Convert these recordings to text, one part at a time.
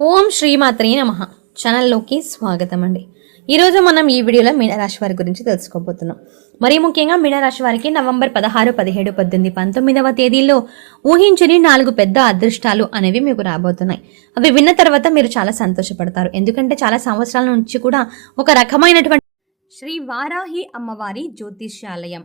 ఓం శ్రీమాత్రే నమ. ఛానల్లోకి స్వాగతం అండి ఈరోజు మనం ఈ వీడియోలో మీనరాశి వారి గురించి తెలుసుకోబోతున్నాం. మరీ ముఖ్యంగా మీనరాశి వారికి నవంబర్ పదహారు పదిహేడు పద్దెనిమిది పంతొమ్మిదవ తేదీల్లో ఊహించని నాలుగు పెద్ద అదృష్టాలు అనేవి మీకు రాబోతున్నాయి. అవి విన్న తర్వాత మీరు చాలా సంతోషపడతారు. ఎందుకంటే చాలా సంవత్సరాల నుంచి కూడా ఒక రకమైనటువంటి శ్రీ వారాహి అమ్మవారి జ్యోతిష్యాలయం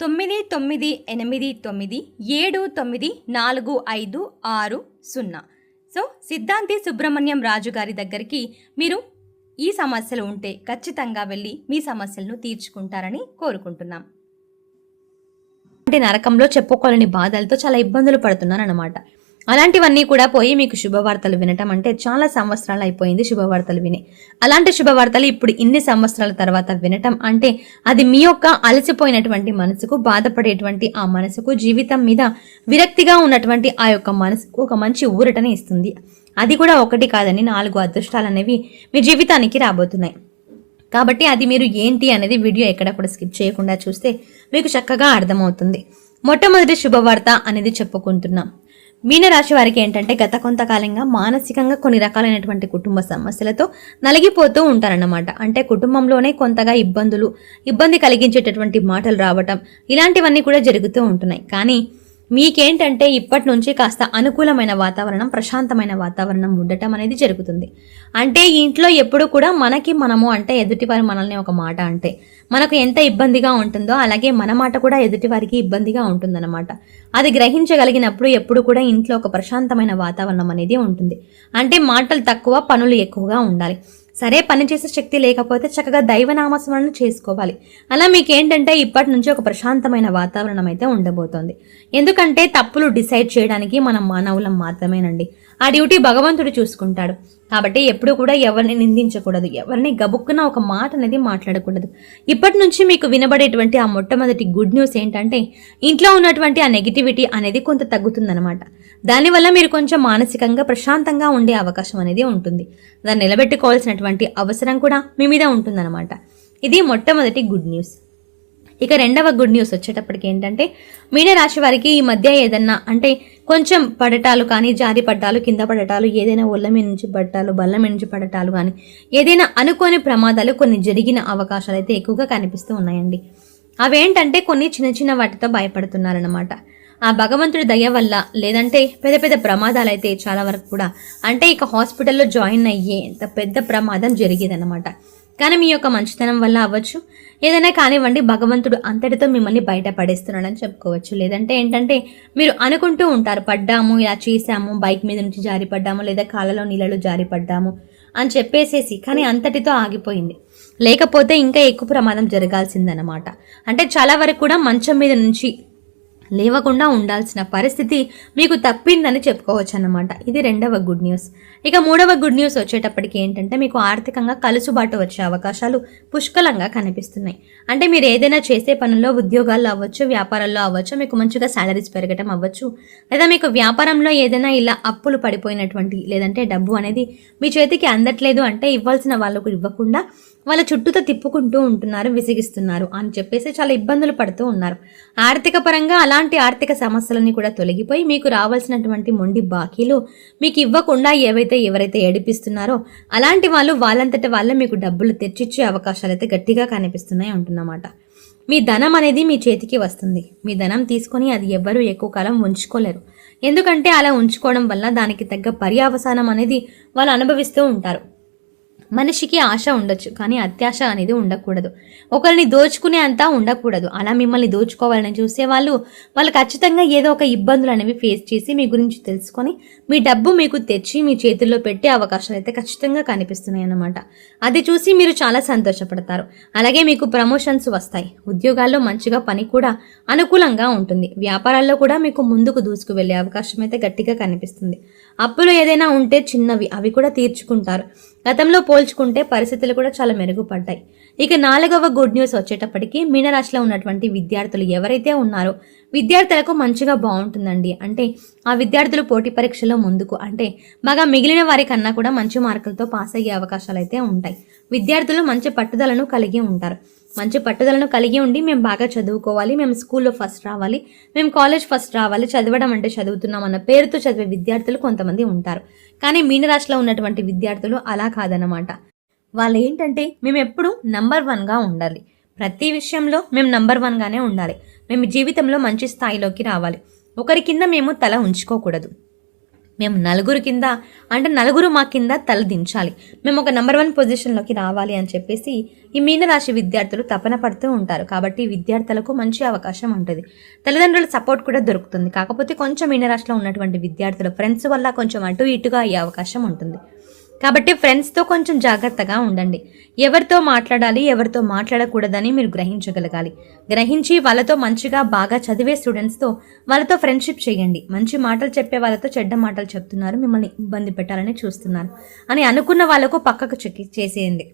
తొమ్మిది తొమ్మిది ఎనిమిది తొమ్మిది ఏడు తొమ్మిది నాలుగు ఐదు ఆరు సున్నా. సో సిద్ధాంతి సుబ్రహ్మణ్యం రాజు గారి దగ్గరికి మీరు ఈ సమస్యలు ఉంటే ఖచ్చితంగా వెళ్ళి మీ సమస్యలను తీర్చుకుంటారని కోరుకుంటున్నాం. అంటే నరకంలో చెప్పుకోలేని బాధలతో చాలా ఇబ్బందులు పడుతున్నారన్నమాట. అలాంటివన్నీ కూడా పోయి మీకు శుభవార్తలు వినటం అంటే చాలా సంవత్సరాలు అయిపోయింది శుభవార్తలు విని. అలాంటి శుభవార్తలు ఇప్పుడు ఇన్ని సంవత్సరాల తర్వాత వినటం అంటే అది మీ యొక్క అలసిపోయినటువంటి మనసుకు బాధపడేటువంటి ఆ మనసుకు జీవితం మీద విరక్తిగా ఉన్నటువంటి ఆ యొక్క మనసుకు ఒక మంచి ఊరటని ఇస్తుంది. అది కూడా ఒకటి కాదని నాలుగు అదృష్టాలు అనేవి మీ జీవితానికి రాబోతున్నాయి. కాబట్టి అది మీరు ఏంటి అనేది వీడియో ఎక్కడ కూడా స్కిప్ చేయకుండా చూస్తే మీకు చక్కగా అర్థమవుతుంది. మొట్టమొదటి శుభవార్త అనేది చెప్పుకుంటున్నాం. మీనరాశి వారికి ఏంటంటే గత కొంతకాలంగా మానసికంగా కొన్ని రకాలైనటువంటి కుటుంబ సమస్యలతో నలిగిపోతూ ఉంటారన్నమాట. అంటే కుటుంబంలోనే కొంతగా ఇబ్బందులు ఇబ్బంది కలిగించేటటువంటి మాటలు రావటం ఇలాంటివన్నీ కూడా జరుగుతూ ఉంటున్నాయి. కానీ మీకేంటంటే ఇప్పటి నుంచి కాస్త అనుకూలమైన వాతావరణం ప్రశాంతమైన వాతావరణం ఉండటం అనేది జరుగుతుంది. అంటే ఇంట్లో ఎప్పుడు కూడా మనకి మనము అంటే ఎదుటివారు మనల్ని ఒక మాట అంటే మనకు ఎంత ఇబ్బందిగా ఉంటుందో అలాగే మన మాట కూడా ఎదుటివారికి ఇబ్బందిగా ఉంటుందన్నమాట. అది గ్రహించగలిగినప్పుడు ఎప్పుడు కూడా ఇంట్లో ఒక ప్రశాంతమైన వాతావరణం అనేది ఉంటుంది. అంటే మాటలు తక్కువ పనులు ఎక్కువగా ఉండాలి. సరే పని చేసే శక్తి లేకపోతే చక్కగా దైవనామస్మరణ చేసుకోవాలి. అలా మీకు ఏంటంటే ఇప్పటి నుంచి ఒక ప్రశాంతమైన వాతావరణం అయితే ఉండబోతోంది. ఎందుకంటే తప్పులు డిసైడ్ చేయడానికి మనం మానవులం మాత్రమేనండి. ఆ డ్యూటీ భగవంతుడు చూసుకుంటాడు. కాబట్టి ఎప్పుడు కూడా ఎవరిని నిందించకూడదు. ఎవరిని గబుక్కున ఒక మాట అనేది మాట్లాడకూడదు. ఇప్పటి నుంచి మీకు వినబడేటువంటి ఆ మొట్టమొదటి గుడ్ న్యూస్ ఏంటంటే ఇంట్లో ఉన్నటువంటి ఆ నెగిటివిటీ అనేది కొంత తగ్గుతుందనమాట దానివల్ల మీరు కొంచెం మానసికంగా ప్రశాంతంగా ఉండే అవకాశం అనేది ఉంటుంది. దాన్ని నిలబెట్టుకోవాల్సినటువంటి అవసరం కూడా మీ మీద ఉంటుందన్నమాట. ఇది మొట్టమొదటి గుడ్ న్యూస్. ఇక రెండవ గుడ్ న్యూస్ వచ్చేటప్పటికి ఏంటంటే మీనరాశి వారికి ఈ మధ్య ఏదన్నా అంటే కొంచెం పడటాలు కానీ జారి పడ్డాలు కింద పడటాలు ఏదైనా ఒళ్ళ మీద నుంచి పడటాలు బల్ల మీద నుంచి పడటాలు కానీ ఏదైనా అనుకోని ప్రమాదాలు కొన్ని జరిగిన అవకాశాలు అయితే ఎక్కువగా కనిపిస్తూ ఉన్నాయండి. అవేంటంటే కొన్ని చిన్న చిన్న వాటితో భయపడుతున్నారన్నమాట. ఆ భగవంతుడి దయ వల్ల లేదంటే పెద్ద పెద్ద ప్రమాదాలు అయితే చాలా వరకు కూడా అంటే ఇక హాస్పిటల్లో జాయిన్ అయ్యే పెద్ద ప్రమాదం జరిగేదన్నమాట. కానీ మీ యొక్క మంచితనం వల్ల అవ్వచ్చు. ఏదైనా కానివ్వండి భగవంతుడు అంతటితో మిమ్మల్ని బయట పడేస్తున్నాడని చెప్పుకోవచ్చు. లేదంటే ఏంటంటే మీరు అనుకుంటూ ఉంటారు పడ్డాము ఇలా చేశాము బైక్ మీద నుంచి జారి పడ్డాము లేదా కాళ్ళలో నీళ్ళలో జారి పడ్డాము అని చెప్పేసేసి కానీ అంతటితో ఆగిపోయింది. లేకపోతే ఇంకా ఎక్కువ ప్రమాదం జరగాల్సిందనమాట అంటే చాలా వరకు కూడా మంచం మీద నుంచి లేవకుండా ఉండాల్సిన పరిస్థితి మీకు తప్పిందని చెప్పుకోవచ్చు అన్నమాట ఇది రెండవ గుడ్ న్యూస్ ఇక మూడవ గుడ్ న్యూస్ వచ్చేటప్పటికి ఏంటంటే మీకు ఆర్థికంగా కలుసుబాటు వచ్చే అవకాశాలు పుష్కలంగా కనిపిస్తున్నాయి. అంటే మీరు ఏదైనా చేసే పనుల్లో ఉద్యోగాల్లో అవ్వచ్చు వ్యాపారాల్లో అవ్వచ్చు మీకు మంచిగా శాలరీస్ పెరగటం అవ్వచ్చు లేదా మీకు వ్యాపారంలో ఏదైనా ఇలా అప్పులు పడిపోయినటువంటి లేదంటే డబ్బు అనేది మీ చేతికి అందట్లేదు అంటే ఇవ్వాల్సిన వాళ్ళకు ఇవ్వకుండా వాళ్ళ చుట్టూతో తిప్పుకుంటూ ఉంటున్నారు విసిగిస్తున్నారు అని చెప్పేసి చాలా ఇబ్బందులు పడుతూ ఉన్నారు. ఆర్థిక పరంగా అలాంటి ఆర్థిక సమస్యలన్నీ కూడా తొలగిపోయి మీకు రావాల్సినటువంటి మొండి బాకీలు మీకు ఇవ్వకుండా ఏవైతే ఎవరైతే ఏడిపిస్తున్నారో అలాంటి వాళ్ళు వాళ్ళంతట వాళ్ళే మీకు డబ్బులు తెచ్చిచ్చే అవకాశాలు అయితే గట్టిగా కనిపిస్తున్నాయి ఉంటున్నమాట మీ ధనం అనేది మీ చేతికి వస్తుంది. మీ ధనం తీసుకొని అది ఎవ్వరూ ఎక్కువ కాలం ఉంచుకోలేరు. ఎందుకంటే అలా ఉంచుకోవడం వల్ల దానికి తగ్గ పర్యావసానం అనేది వాళ్ళు అనుభవిస్తూ ఉంటారు. మనిషికి ఆశ ఉండొచ్చు కానీ అత్యాశ అనేది ఉండకూడదు. ఒకరిని దోచుకునే అంతా ఉండకూడదు. అలా మిమ్మల్ని దోచుకోవాలని చూసే వాళ్ళు వాళ్ళు ఖచ్చితంగా ఏదో ఒక ఇబ్బందులు అనేవి ఫేస్ చేసి మీ గురించి తెలుసుకొని మీ డబ్బు మీకు తెచ్చి మీ చేతుల్లో పెట్టే అవకాశాలు అయితే ఖచ్చితంగా కనిపిస్తున్నాయి అన్నమాట. అది చూసి మీరు చాలా సంతోషపడతారు. అలాగే మీకు ప్రమోషన్స్ వస్తాయి. ఉద్యోగాల్లో మంచిగా పని కూడా అనుకూలంగా ఉంటుంది. వ్యాపారాల్లో కూడా మీకు ముందుకు దూసుకు వెళ్ళే అవకాశం అయితే గట్టిగా కనిపిస్తుంది. అప్పులు ఏదైనా ఉంటే చిన్నవి అవి కూడా తీర్చుకుంటారు. గతంలో పోల్చుకుంటే పరిస్థితులు కూడా చాలా మెరుగుపడ్డాయి. ఇక నాలుగవ గుడ్ న్యూస్ వచ్చేటప్పటికి మీనరాశిలో ఉన్నటువంటి విద్యార్థులు ఎవరైతే ఉన్నారో విద్యార్థులకు మంచిగా బాగుంటుందండి. అంటే ఆ విద్యార్థులు పోటీ పరీక్షలో ముందుకు అంటే బాగా మిగిలిన వారి కన్నా కూడా మంచి మార్కులతో పాస్ అయ్యే అవకాశాలు అయితే ఉంటాయి. విద్యార్థులు మంచి పట్టుదలను కలిగి ఉంటారు. మంచి పట్టుదలను కలిగి ఉండి మేము బాగా చదువుకోవాలి మేము స్కూల్లో ఫస్ట్ రావాలి మేము కాలేజ్ ఫస్ట్ రావాలి చదవడం అంటే చదువుతున్నాం అన్న పేరుతో చదివే విద్యార్థులు కొంతమంది ఉంటారు. కానీ మీనరాశిలో ఉన్నటువంటి విద్యార్థులు అలా కాదన్నమాట. వాళ్ళు ఏంటంటే మేము ఎప్పుడు నంబర్ వన్గా ఉండాలి. ప్రతి విషయంలో మేము నంబర్ వన్గానే ఉండాలి. మేము జీవితంలో మంచి స్థాయిలోకి రావాలి. ఒకరి కింద మేము తల ఉంచుకోకూడదు. మేము నలుగురు కింద అంటే నలుగురు మా కింద తల దించాలి. మేము ఒక నెంబర్ వన్ పొజిషన్లోకి రావాలి అని చెప్పేసి ఈ మీనరాశి విద్యార్థులు తపన పడుతూ ఉంటారు. కాబట్టి విద్యార్థులకు మంచి అవకాశం ఉంటుంది. తల్లిదండ్రుల సపోర్ట్ కూడా దొరుకుతుంది. కాకపోతే కొంచెం మీనరాశిలో ఉన్నటువంటి విద్యార్థుల ఫ్రెండ్స్ వల్ల కొంచెం అటు ఇటుగా అయ్యే అవకాశం ఉంటుంది. కాబట్టి ఫ్రెండ్స్తో కొంచెం జాగ్రత్తగా ఉండండి. ఎవరితో మాట్లాడాలి ఎవరితో మాట్లాడకూడదని మీరు గ్రహించగలగాలి. గ్రహించి వాళ్ళతో మంచిగా బాగా చదివే స్టూడెంట్స్తో వాళ్ళతో ఫ్రెండ్షిప్ చేయండి. మంచి మాటలు చెప్పే వాళ్ళతో చెడ్డ మాటలు చెప్తున్నారు మిమ్మల్ని ఇబ్బంది పెట్టాలని చూస్తున్నారు అని అనుకున్న వాళ్ళకు పక్కకు చెక్కి చేసేయండి.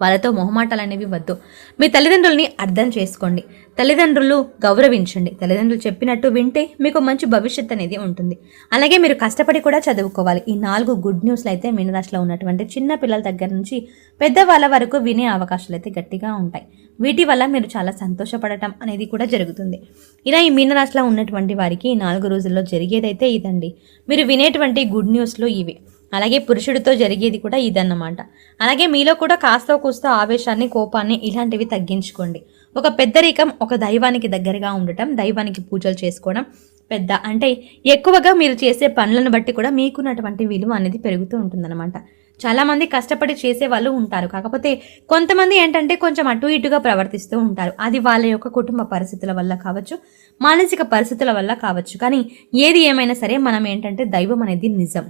వాళ్ళతో మొహమాటాలు అనేవి వద్దు. మీ తల్లిదండ్రుల్ని అర్థం చేసుకోండి. తల్లిదండ్రులు గౌరవించండి. తల్లిదండ్రులు చెప్పినట్టు వింటే మీకు మంచి భవిష్యత్ అనేది ఉంటుంది. అలాగే మీరు కష్టపడి కూడా చదువుకోవాలి. ఈ నాలుగు గుడ్ న్యూస్లు అయితే మీనరాశిలో ఉన్నటువంటి చిన్న పిల్లల దగ్గర నుంచి పెద్దవాళ్ళ వరకు వినే అవకాశాలు అయితే గట్టిగా ఉంటాయి. వీటి వల్ల మీరు చాలా సంతోషపడటం అనేది కూడా జరుగుతుంది. ఇలా ఈ మీనరాశిలో ఉన్నటువంటి వారికి ఈ నాలుగు రోజుల్లో జరిగేదైతే ఇదండి. మీరు వినేటువంటి గుడ్ న్యూస్లు ఇవి. అలాగే పురుషుడితో జరిగేది కూడా ఇదన్నమాట. అలాగే మీలో కూడా కాస్తో కూస్తో ఆవేశాన్ని కోపాన్ని ఇలాంటివి తగ్గించుకోండి. ఒక పెద్దరికం ఒక దైవానికి దగ్గరగా ఉండటం దైవానికి పూజలు చేసుకోవడం పెద్ద. అంటే ఎక్కువగా మీరు చేసే పనులను బట్టి కూడా మీకున్నటువంటి విలువ అనేది పెరుగుతూ ఉంటుందన్నమాట. చాలామంది కష్టపడి చేసే వాళ్ళు ఉంటారు. కాకపోతే కొంతమంది ఏంటంటే కొంచెం అటు ఇటుగా ప్రవర్తిస్తూ ఉంటారు. అది వాళ్ళ యొక్క కుటుంబ పరిస్థితుల వల్ల కావచ్చు మానసిక పరిస్థితుల వల్ల కావచ్చు. కానీ ఏది ఏమైనా సరే మనం ఏంటంటే దైవం అనేది నిజం.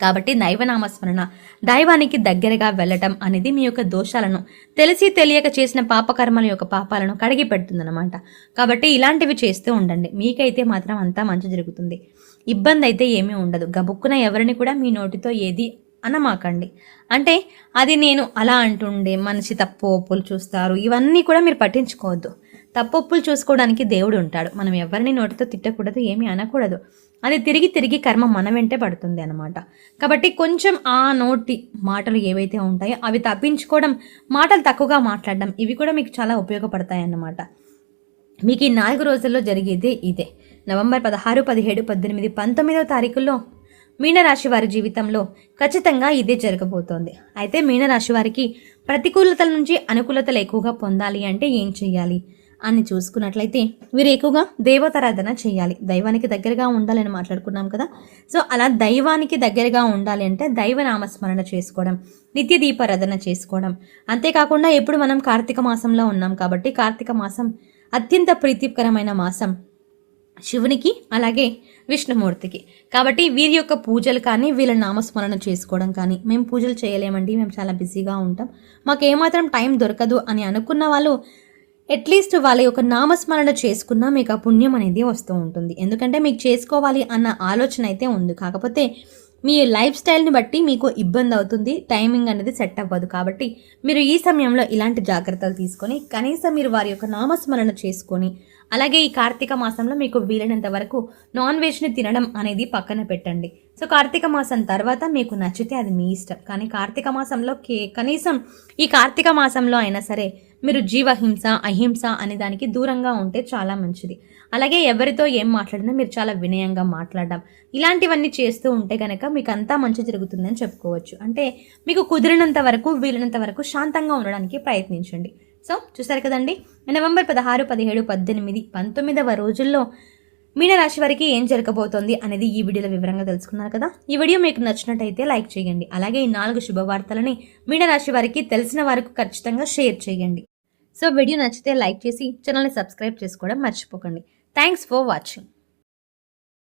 కాబట్టి దైవనామస్మరణ దైవానికి దగ్గరగా వెళ్ళటం అనేది మీ యొక్క దోషాలను తెలిసి తెలియక చేసిన పాపకర్మల యొక్క పాపాలను కడిగి పెడుతుందన్నమాట. కాబట్టి ఇలాంటివి చేస్తూ ఉండండి. మీకైతే మాత్రం అంతా మంచి జరుగుతుంది. ఇబ్బంది అయితే ఏమీ ఉండదు. గబుక్కున ఎవరిని కూడా మీ నోటితో ఏది అనమాకండి. అంటే అది నేను అలా అంటుండే మనిషి తప్పు ఒప్పులు చూస్తారు ఇవన్నీ కూడా మీరు పట్టించుకోవద్దు. తప్పు ఒప్పులు చూసుకోవడానికి దేవుడు ఉంటాడు. మనం ఎవరిని నోటితో తిట్టకూడదు ఏమీ అనకూడదు. అది తిరిగి తిరిగి కర్మ మన వెంటే పడుతుంది అనమాట కాబట్టి కొంచెం ఆ నోటి మాటలు ఏవైతే ఉంటాయో అవి తప్పించుకోవడం మాటలు తక్కువగా మాట్లాడడం ఇవి కూడా మీకు చాలా ఉపయోగపడతాయి అన్నమాట. మీకు ఈ నాలుగు రోజుల్లో జరిగేదే ఇదే. నవంబర్ పదహారు పదిహేడు పద్దెనిమిది పంతొమ్మిదవ తారీఖుల్లో మీనరాశి వారి జీవితంలో ఖచ్చితంగా ఇదే జరగబోతోంది. అయితే మీనరాశి వారికి ప్రతికూలతల నుంచి అనుకూలతలు ఎక్కువగా పొందాలి అంటే ఏం చేయాలి? అని చూసుకున్నట్లయితే వీరు ఎక్కువగా దేవతారాధన చేయాలి. దైవానికి దగ్గరగా ఉండాలని మాట్లాడుకున్నాం కదా. సో అలా దైవానికి దగ్గరగా ఉండాలి అంటే దైవ నామస్మరణ చేసుకోవడం నిత్య దీపారాధన చేసుకోవడం. అంతేకాకుండా ఎప్పుడు మనం కార్తీక మాసంలో ఉన్నాం కాబట్టి కార్తీక మాసం అత్యంత ప్రీతికరమైన మాసం శివునికి అలాగే విష్ణుమూర్తికి. కాబట్టి వీరి యొక్క పూజలు కానీ వీళ్ళ నామస్మరణ చేసుకోవడం కానీ మేము పూజలు చేయలేమండి మేము చాలా బిజీగా ఉంటాం. మాకు ఏమాత్రం టైం దొరకదు అని అనుకున్న వాళ్ళు అట్లీస్ట్ వాళ్ళ యొక్క నామస్మరణ చేసుకున్నా మీకు ఆ పుణ్యం అనేది వస్తూ ఉంటుంది. ఎందుకంటే మీకు చేసుకోవాలి అన్న ఆలోచన అయితే ఉంది. కాకపోతే మీ లైఫ్ స్టైల్ని బట్టి మీకు ఇబ్బంది అవుతుంది. టైమింగ్ అనేది సెట్ అవ్వదు కాబట్టి మీరు ఈ సమయంలో ఇలాంటి జాగ్రత్తలు తీసుకొని కనీసం మీరు వారి యొక్క నామస్మరణ చేసుకొని అలాగే ఈ కార్తీక మాసంలో మీకు వీలైనంత వరకు నాన్ వెజ్ని తినడం అనేది పక్కన పెట్టండి. సో కార్తీక మాసం తర్వాత మీకు నచ్చితే అది మీ ఇష్టం. కానీ కార్తీక మాసంలో కే కనీసం ఈ కార్తీక మాసంలో అయినా సరే మీరు జీవహింస అహింస అనే దానికి దూరంగా ఉంటే చాలా మంచిది. అలాగే ఎవరితో ఏం మాట్లాడినా మీరు చాలా వినయంగా మాట్లాడడం ఇలాంటివన్నీ చేస్తూ ఉంటే కనుక మీకు అంతా మంచి జరుగుతుందని చెప్పుకోవచ్చు. అంటే మీకు కుదిరినంత వరకు వీలైనంత వరకు శాంతంగా ఉండడానికి ప్రయత్నించండి. సో చూసారు కదండి? నవంబర్ పదహారు పదిహేడు పద్దెనిమిది పంతొమ్మిదవ రోజుల్లో మీనరాశి వారికి ఏం జరగబోతోంది అనేది ఈ వీడియోలో వివరంగా తెలుసుకున్నారు కదా. ఈ వీడియో మీకు నచ్చినట్టయితే లైక్ చేయండి. అలాగే ఈ నాలుగు శుభవార్తలని మీనరాశి వారికి తెలిసిన వారికి ఖచ్చితంగా షేర్ చేయండి. సో వీడియో నచ్చితే లైక్ చేసి ఛానల్ని సబ్స్క్రైబ్ చేసుకోవడం మర్చిపోకండి. Thanks for watching.